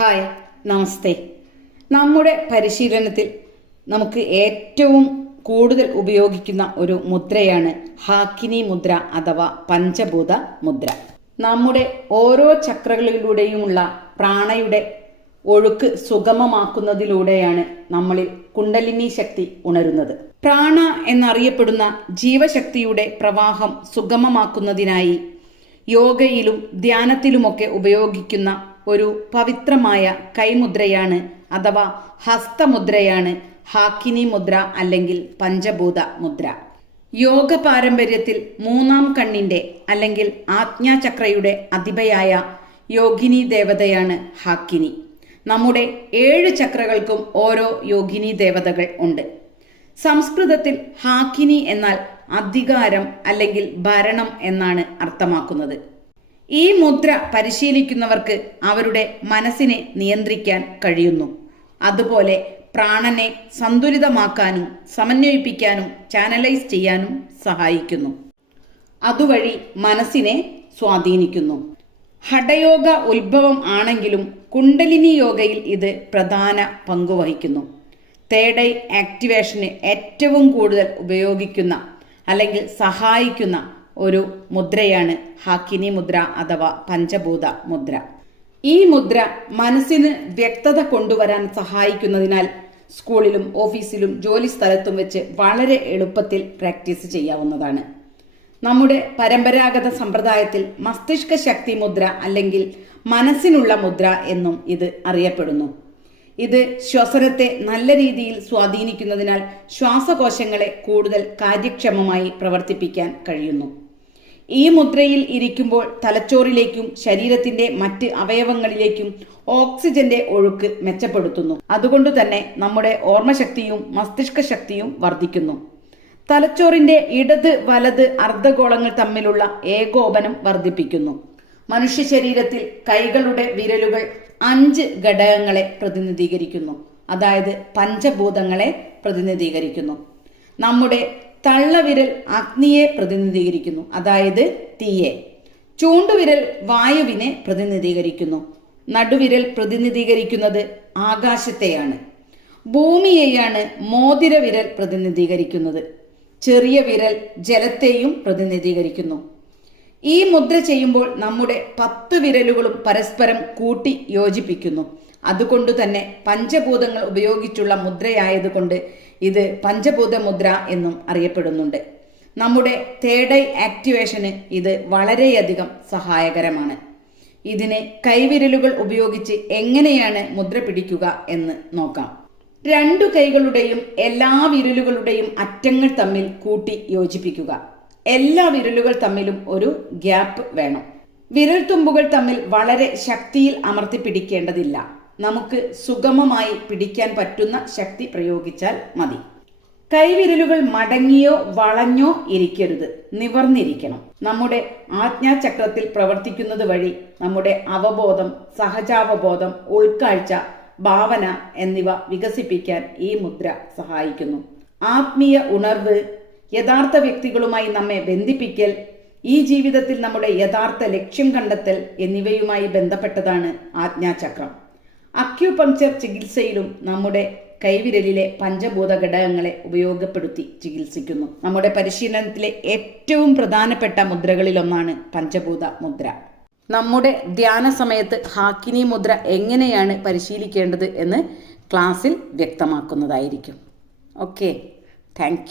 Hi നമസ്തേ. നമ്മുടെ പരിശീലനത്തിൽ നമുക്ക് ഏറ്റവും കൂടുതൽ ഉപയോഗിക്കുന്ന ഒരു മുദ്രയാണ് ഹാക്കിനി മുദ്ര അഥവാ പഞ്ചഭൂത മുദ്ര. നമ്മുടെ ഓരോ ചക്രകളിലൂടെയുമുള്ള പ്രാണയുടെ ഒഴുക്ക് സുഗമമാക്കുന്നതിലൂടെയാണ് നമ്മളിൽ കുണ്ടലിനി ശക്തി ഉണരുന്നത്. പ്രാണ എന്നറിയപ്പെടുന്ന ജീവശക്തിയുടെ പ്രവാഹം സുഗമമാക്കുന്നതിനായി യോഗയിലും ധ്യാനത്തിലുമൊക്കെ ഉപയോഗിക്കുന്ന ഒരു പവിത്രമായ കൈമുദ്രയാണ് അഥവാ ഹസ്തമുദ്രയാണ് ഹാക്കിനി മുദ്ര അല്ലെങ്കിൽ പഞ്ചഭൂത മുദ്ര. യോഗ പാരമ്പര്യത്തിൽ മൂന്നാം കണ്ണിന്റെ അല്ലെങ്കിൽ ആജ്ഞാചക്രയുടെ അധിപയായ യോഗിനി ദേവതയാണ് ഹാക്കിനി. നമ്മുടെ ഏഴ് ചക്രകൾക്കും ഓരോ യോഗിനി ദേവതകൾ ഉണ്ട്. സംസ്കൃതത്തിൽ ഹാക്കിനി എന്നാൽ അധികാരം അല്ലെങ്കിൽ ഭരണം എന്നാണ് അർത്ഥമാക്കുന്നത്. ഈ മുദ്ര പരിശീലിക്കുന്നവർക്ക് അവരുടെ മനസ്സിനെ നിയന്ത്രിക്കാൻ കഴിയുന്നു. അതുപോലെ പ്രാണനെ സന്തുലിതമാക്കാനും സമന്വയിപ്പിക്കാനും ചാനലൈസ് ചെയ്യാനും സഹായിക്കുന്നു. അതുവഴി മനസ്സിനെ സ്വാധീനിക്കുന്നു. ഹഠയോഗ ഉത്ഭവം ആണെങ്കിലും കുണ്ടലിനി യോഗയിൽ ഇത് പ്രധാന പങ്കുവഹിക്കുന്നു തേർഡ് ഐ ആക്ടിവേഷന് ഏറ്റവും കൂടുതൽ ഉപയോഗിക്കുന്ന അല്ലെങ്കിൽ സഹായിക്കുന്ന ഒരു മുദ്രയാണ് ഹാക്കിനി മുദ്ര അഥവാ പഞ്ചഭൂത മുദ്ര. ഈ മുദ്ര മനസ്സിന് വ്യക്തത കൊണ്ടുവരാൻ സഹായിക്കുന്നതിനാൽ സ്കൂളിലും ഓഫീസിലും ജോലി സ്ഥലത്തും വെച്ച് വളരെ എളുപ്പത്തിൽ പ്രാക്ടീസ് ചെയ്യാവുന്നതാണ്. നമ്മുടെ പരമ്പരാഗത സമ്പ്രദായത്തിൽ മസ്തിഷ്ക ശക്തി മുദ്ര അല്ലെങ്കിൽ മനസ്സിനുള്ള മുദ്ര എന്നും ഇത് അറിയപ്പെടുന്നു. ഇത് ശ്വസനത്തെ നല്ല രീതിയിൽ സ്വാധീനിക്കുന്നതിനാൽ ശ്വാസകോശങ്ങളെ കൂടുതൽ കാര്യക്ഷമമായി പ്രവർത്തിപ്പിക്കാൻ കഴിയുന്നു. ഈ മുദ്രയിൽ ഇരിക്കുമ്പോൾ തലച്ചോറിലേക്കും ശരീരത്തിന്റെ മറ്റ് അവയവങ്ങളിലേക്കും ഓക്സിജന്റെ ഒഴുക്ക് മെച്ചപ്പെടുത്തുന്നു. അതുകൊണ്ട് തന്നെ നമ്മുടെ ഓർമ്മശക്തിയും മസ്തിഷ്ക ശക്തിയും വർദ്ധിക്കുന്നു. തലച്ചോറിന്റെ ഇടത് വലത് അർദ്ധഗോളങ്ങൾ തമ്മിലുള്ള ഏകോപനം വർദ്ധിപ്പിക്കുന്നു. മനുഷ്യ ശരീരത്തിൽ കൈകളുടെ വിരലുകൾ അഞ്ച് ഘടകങ്ങളെ പ്രതിനിധീകരിക്കുന്നു. അതായത് പഞ്ചഭൂതങ്ങളെ പ്രതിനിധീകരിക്കുന്നു. നമ്മുടെ തള്ളവിരൽ അഗ്നിയെ പ്രതിനിധീകരിക്കുന്നു. അതായത് തീയെ. ചൂണ്ടുവിരൽ വായുവിനെ പ്രതിനിധീകരിക്കുന്നു. നടുവിരൽ പ്രതിനിധീകരിക്കുന്നത് ആകാശത്തെയാണ്. ഭൂമിയെയാണ് മോതിര വിരൽ പ്രതിനിധീകരിക്കുന്നത്. ചെറിയ വിരൽ ജലത്തെയും പ്രതിനിധീകരിക്കുന്നു. ഈ മുദ്ര ചെയ്യുമ്പോൾ നമ്മുടെ പത്ത് വിരലുകളും പരസ്പരം കൂട്ടി യോജിപ്പിക്കുന്നു. അതുകൊണ്ട് തന്നെ പഞ്ചഭൂതങ്ങൾ ഉപയോഗിച്ചുള്ള മുദ്രയായതുകൊണ്ട് ഇത് പഞ്ചഭൂത മുദ്ര എന്നും അറിയപ്പെടുന്നുണ്ട്. നമ്മുടെ ഐ ആക്ടിവേഷന് ഇത് വളരെയധികം സഹായകരമാണ്. ഇതിന് കൈവിരലുകൾ ഉപയോഗിച്ച് എങ്ങനെയാണ് മുദ്ര പിടിക്കുക എന്ന് നോക്കാം. രണ്ടു കൈകളുടെയും എല്ലാ വിരലുകളുടെയും അറ്റങ്ങൾ തമ്മിൽ കൂട്ടി യോജിപ്പിക്കുക. എല്ലാ വിരലുകൾ തമ്മിലും ഒരു ഗ്യാപ്പ് വേണം. വിരൽത്തുമ്പുകൾ തമ്മിൽ വളരെ ശക്തിയിൽ അമർത്തി പിടിക്കേണ്ടതില്ല നമുക്ക് സുഗമമായി പിടിക്കാൻ പറ്റുന്ന ശക്തി പ്രയോഗിച്ചാൽ മതി. കൈവിരലുകൾ മടങ്ങിയോ വളഞ്ഞോ ഇരിക്കരുത്. നിവർന്നിരിക്കണം. നമ്മുടെ ആജ്ഞാചക്രത്തിൽ പ്രവർത്തിക്കുന്നത് വഴി നമ്മുടെ അവബോധം സഹജാവബോധം ഉൾക്കാഴ്ച ഭാവന എന്നിവ വികസിപ്പിക്കാൻ ഈ മുദ്ര സഹായിക്കുന്നു. ആത്മീയ ഉണർവ് യഥാർത്ഥ വ്യക്തികളുമായി നമ്മെ ബന്ധിപ്പിക്കൽ ഈ ജീവിതത്തിൽ നമ്മുടെ യഥാർത്ഥ ലക്ഷ്യം കണ്ടെത്തൽ എന്നിവയുമായി ബന്ധപ്പെട്ടതാണ് ആജ്ഞാചക്രം. അക്യുപങ്ചർ ചികിത്സയിലും നമ്മുടെ കൈവിരലിലെ പഞ്ചഭൂത ഘടകങ്ങളെ ഉപയോഗപ്പെടുത്തി ചികിത്സിക്കുന്നു. നമ്മുടെ പരിശീലനത്തിലെ ഏറ്റവും പ്രധാനപ്പെട്ട മുദ്രകളിലൊന്നാണ് പഞ്ചഭൂത മുദ്ര നമ്മുടെ ധ്യാന സമയത്ത് ഹാക്കിനി മുദ്ര എങ്ങനെയാണ് പരിശീലിക്കേണ്ടത് എന്ന് ക്ലാസ്സിൽ വ്യക്തമാക്കുന്നതായിരിക്കും. ഓക്കെ. താങ്ക്